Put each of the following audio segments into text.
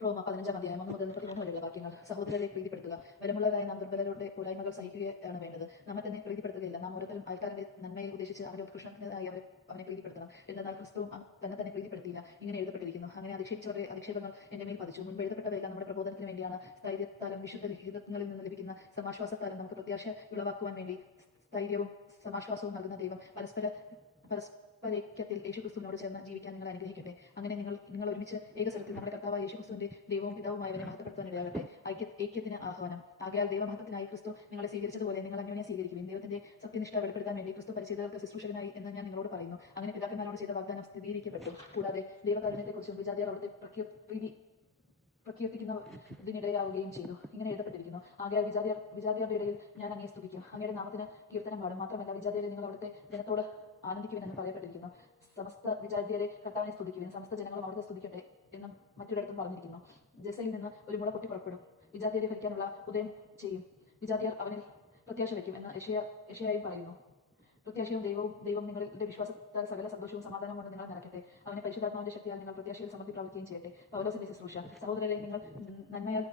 റോമ 15-ാം അധ്യായം 1 മുതൽ 33 വരെയുള്ള വാക്യങ്ങൾ. സഹോദരരെ പ്രീതിപ്പെടുത്തുക. ബലമുള്ളവരായ നാം ദുർബലരുടെ കൂടായ്മകൾ സഹിക്കുകയാണ് വേണ്ടത്. നമ്മെ തന്നെ പ്രീതിപ്പെടുത്തുകയില്ല. നാം ഓരോരുത്തരും അയൽക്കാരന്റെ നന്മയെ ഉദ്ദേശിച്ച് അവന്റെ ഉത്കൃഷ്ടത്തിനായി അവനെ പ്രീതിപ്പെടുത്തണം. എന്നാൽ ക്രിസ്തുവും തന്നെ പ്രീതിപ്പെടുത്തിയില്ല. ഇങ്ങനെ എഴുതപ്പെട്ടിരിക്കുന്നു: അങ്ങനെ അധിക്ഷേപിച്ചവരുടെ അധിക്ഷേപങ്ങൾ എന്റെ മേൽ പതിച്ചു. മുൻപ് എഴുതപ്പെട്ടവയെല്ലാം നമ്മുടെ പ്രബോധനത്തിന് വേണ്ടിയാണ്. സ്ഥൈര്യത്താലും വിശുദ്ധ ലിഖിതങ്ങളിൽ നിന്ന് ലഭിക്കുന്ന സമാശ്വാസത്താലും നമുക്ക് പ്രത്യാശ ഉളവാക്കുവാൻ വേണ്ടി സ്ഥൈര്യവും സമാശ്വാസവും നൽകുന്ന ദൈവം പരസ്പരൈക്യത്തിൽ യേശുക്രിസ്തുവിനോട് ചേർന്ന് ജീവിക്കാൻ നിങ്ങൾ അനുഗ്രഹിക്കട്ടെ. അങ്ങനെ നിങ്ങൾ ഒരുമിച്ച് ഏകസ്വരത്തിൽ നമ്മുടെ കർത്താവായ യേശുക്രിസ്തുവിന്റെ ദൈവവും പിതാവുമായവനെ മഹത്വപ്പെടുത്താൻ ഇടയാകട്ടെ. ഐക്യത്തിന് ആഹ്വാനം. ആകയാൽ ദൈവമഹത്വത്തിനായി ക്രിസ്തു നിങ്ങളെ സ്വീകരിച്ചതുപോലെ നിങ്ങൾ അന്യോന്യം സ്വീകരിക്കുവിൻ. ദൈവത്തിന്റെ സത്യനിഷ്ഠ വെളിപ്പെടുത്താൻ വേണ്ടി ക്രിസ്തു പരിശീലകർക്ക് ശുശ്രൂഷകനായി എന്ന് ഞാൻ നിങ്ങളോട് പറയുന്നു. അങ്ങനെ പിതാക്കന്മാരോട് ചെയ്ത വാഗ്ദാനം സ്ഥിരീകരിക്കപ്പെട്ടു. കൂടാതെ ദൈവകാരുണ്യത്തെക്കുറിച്ചും വിജാതിയർ അവിടുത്തെ പ്രകീർത്തിക്കുന്നതിനിടയിലാവുകയും ചെയ്തു. ഇങ്ങനെ എഴുതപ്പെട്ടിരിക്കുന്നു: ആകയാൽ വിജാതിയരുടെ ഇടയിൽ ഞാൻ അങ്ങയെ സ്തുതിക്കും, അങ്ങയുടെ നാമത്തിന് കീർത്തനം പാടും. മാത്രമല്ല, വിജാതിയരെ നിങ്ങൾ അവിടുത്തെ ജനത്തോട് ആനന്ദിക്കുമെന്ന് പറയപ്പെട്ടിരിക്കുന്നു. സമസ്ത വിജാതിയരെ കർത്താവിനെ സ്തുതിക്കുവിൻ, സമസ്ത ജനങ്ങളും അവിടുത്തെ സ്തുതിക്കട്ടെ എന്നും മറ്റൊരിടത്തും പറഞ്ഞിരിക്കുന്നു. ജെസയിൽ നിന്ന് ഒരു മുള പൊട്ടി പുറപ്പെടും, വിജാതിയരെ ഭരിക്കാനുള്ള ഉദയം ചെയ്യും. വിജാതിയർ അവനിൽ പ്രത്യാശ വയ്ക്കും എന്ന് യെശയ്യായും പറയുന്നു. പ്രത്യാശയും ദൈവം നിങ്ങളുടെ വിശ്വാസത്താൽ സകല സന്തോഷവും സമാധാനവും കൊണ്ട് നിങ്ങളെ നിറയ്ക്കട്ടെ. അവനെ പരിശുദ്ധാത്മാവിന്റെ ശക്തിയാൽ നിങ്ങൾ പ്രത്യാശയിൽ സമൃദ്ധി പ്രാപിക്കുകയും ചെയ്യട്ടെ. പൗലോസിന്റെ ശുശ്രൂഷ. സഹോദരരെ, നിങ്ങൾ നന്മയാൽ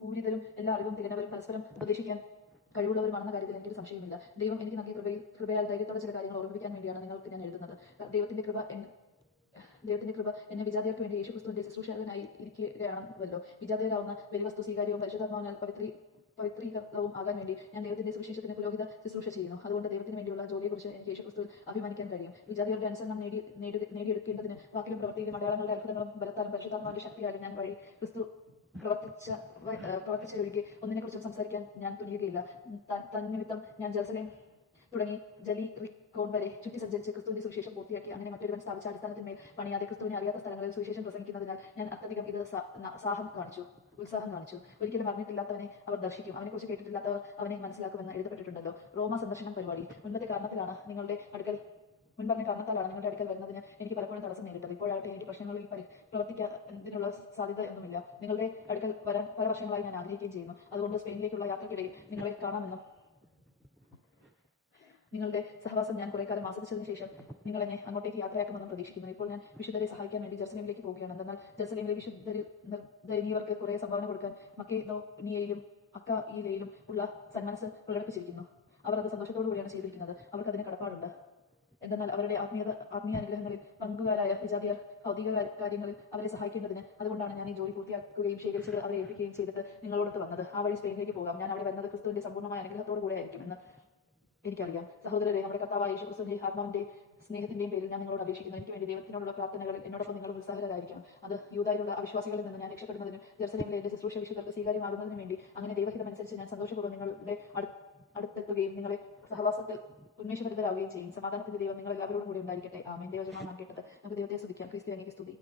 പൂരിതരും എല്ലാ അറിവും തികഞ്ഞവരും പരസ്പരം ഉപദേശിക്കാൻ കഴിവുള്ളവരുമാണെന്ന കാര്യത്തിൽ എനിക്കൊരു സംശയമില്ല. ദൈവം എനിക്ക് നൽകിയ കൃപയാൽ ധൈര്യത്തോടെ ചില കാര്യങ്ങൾ ഓർമ്മിപ്പിക്കാൻ വേണ്ടിയാണ് നിങ്ങൾക്ക് ഞാൻ എഴുതുന്നത്. ദൈവത്തിന്റെ കൃപ എന്നെ വിജാതിയർക്ക് വേണ്ടി യേശുക്രിസ്തുവിന്റെ ശുശ്രൂഷകനായി ഇരിക്കുകയാണല്ലോ. വിജാതിയരാവുന്ന ബലിവസ്തു സ്വീകാര്യവും പരിശുദ്ധാത്മാവിനാൽ പവിത്രീകൃതവും ആകാൻ വേണ്ടി ഞാൻ ദൈവത്തിന്റെ സുവിശേഷത്തിന് പുരോഹിത ശുശ്രൂഷ ചെയ്യുന്നു. അതുകൊണ്ട് ദൈവത്തിന് വേണ്ടിയുള്ള ജോലിയെക്കുറിച്ച് എനിക്ക് യേശുക്രിസ്തുവിൽ അഭിമാനിക്കാൻ കഴിയും. വിജാതിയരുടെ അനുസരണം നേടിയെടുക്കേണ്ടതിന് വാക്കിലും പ്രവൃത്തിയിലും അടയാളങ്ങളുടെ അത്ഭുതങ്ങളും ബലത്താലും പരിശുദ്ധാത്മാവിന്റെ ശക്തിയാലും ഞാൻ വഴി ക്രിസ്തു പ്രവർത്തിച്ചൊഴികെ ഒന്നിനെക്കുറിച്ചും സംസാരിക്കാൻ ഞാൻ തുനിയുകയില്ല. തന്നിമിത്തം ഞാൻ ജെറുസലേം തുടങ്ങി ജെറിക്കോൺ വരെ ചുറ്റി സഞ്ചരിച്ച് ക്രിസ്തുവിന്റെ സുവിശേഷം പൂർത്തിയാക്കി. അങ്ങനെ മറ്റൊരുവൻ സ്ഥാപിച്ച അടിസ്ഥാനത്തിന്മേൽ പണിയാതെ ക്രിസ്തുവിനെ അറിയാത്ത സ്ഥലങ്ങളിൽ സുവിശേഷം പ്രസംഗിക്കുന്നതിനാൽ ഞാൻ അത്യധികം ഉത്സാഹം കാണിച്ചു. ഒരിക്കലും അറിഞ്ഞിട്ടില്ലാത്തവനെ അവർ ദർശിക്കും, അവനെക്കുറിച്ച് കേട്ടിട്ടില്ലാത്തവർ അവനെ മനസ്സിലാക്കുമെന്ന് എഴുതപ്പെട്ടിട്ടുണ്ടല്ലോ. റോമ സന്ദർശനം പരിപാടി. മുൻപത്തെ കാരണത്താലാണ് നിങ്ങളുടെ അടുക്കൽ വരുന്നതിന് എനിക്ക് പലപ്പോഴും തടസ്സം നേരിട്ടത്. ഇപ്പോഴാകട്ടെ എനിക്ക് പ്രശ്നങ്ങളിൽ പ്രവർത്തിക്കുന്നതിനുള്ള സാധ്യത ഒന്നുമില്ല. നിങ്ങളുടെ അടുക്കൽ വരാൻ പല വർഷങ്ങളായി ഞാൻ ആഗ്രഹിക്കുകയും ചെയ്യുന്നു. അതുകൊണ്ട് സ്പെയിനിലേക്കുള്ള യാത്രയ്ക്കിടയിൽ നിങ്ങളെ കാണാമെന്നും നിങ്ങളുടെ സഹവാസം ഞാൻ കുറെ കാലം ആസ്വദിച്ചതിന് ശേഷം നിങ്ങൾ എന്നെ അങ്ങോട്ടേക്ക് യാത്രയാക്കുമെന്നും പ്രതീക്ഷിക്കുന്നു. ഇപ്പോൾ ഞാൻ വിശുദ്ധരെ സഹായിക്കാൻ വേണ്ടി ജെറുസലേമിലേക്ക് പോവുകയാണ്. എന്നാൽ ജെറുസലേമിലെ വിശുദ്ധരിൽ നിർദയനീയർക്ക് കുറെ സംഭാവന കൊടുക്കാൻ മക്കെദോനിയയിലും അക്കായിയിലും ഉള്ള സന്മനസ് പ്രകടിപ്പിച്ചിരിക്കുന്നു. അവർ അത് സന്തോഷത്തോടു കൂടിയാണ് ചെയ്തിരിക്കുന്നത്. അവർക്ക് അതിന് കടപ്പാടുണ്ട്. എന്നാൽ അവരുടെ ആത്മീയ അനുഗ്രഹങ്ങളിൽ പങ്കുകാരായ വിജാതിയർ ഭൗതിക കാര്യങ്ങളിൽ അവരെ സഹായിക്കേണ്ടതിന്. അതുകൊണ്ടാണ് ഞാൻ ഈ ജോലി പൂർത്തിയാക്കുകയും ശേഖരിച്ചത് അവരെ ഏൽപ്പിക്കുകയും ചെയ്തിട്ട് നിങ്ങളോടൊത്ത് വന്നത്. ആ വഴി സ്പെയിനിലേക്ക് പോകാം. ഞാൻ അവിടെ വരുന്നത് ക്രിസ്തുവിന്റെ സമ്പൂർണ്ണമായ അനുഗ്രഹത്തോടു കൂടെ ആയിരിക്കും എന്ന് എനിക്കറിയാം. സഹോദരരെ, നമ്മുടെ കർത്താവായ യേശുക്രിസ്തുവിന്റെ ആത്മാവിന്റെ സ്നേഹത്തിന്റെയും പേരിൽ ഞാൻ നിങ്ങളോട് അപേക്ഷിക്കുന്നു. എനിക്ക് വേണ്ടി ദൈവത്തിനോടുള്ള പ്രാർത്ഥനകളിൽ എന്നോടൊപ്പം നിങ്ങൾ ഉത്സാഹരായിരിക്കണം. അത് യൂദായിലുള്ള അവിശ്വാസികളിൽ നിന്ന് ഞാൻ രക്ഷപ്പെടുന്നതിനും ജെറുസലേമിലെ എന്റെ ശുശ്രൂഷ വിശുദ്ധർക്ക് സ്വീകാര്യമാകുന്നതിനും വേണ്ടി. അങ്ങനെ ദൈവഹിതമനുസരിച്ച് ഞാൻ സന്തോഷപൂർവ്വം നിങ്ങളുടെ അടുത്തെത്തുകയും നിങ്ങളെ സഹവാസത്തിൽ ഉന്മേഷഭരിതരാകുകയും ചെയ്യും. സമാധാനത്തിന്റെ ദൈവം നിങ്ങൾ എല്ലാവരോടും കൂടി ഉണ്ടായിരിക്കട്ടെ. ആമേൻ. ദൈവജനമാണ് നാം കേട്ടത്. നമുക്ക് ദൈവത്തെ സ്തുതിക്കാം. ക്രിസ്ത്യാനിക്ക് സ്തുതി.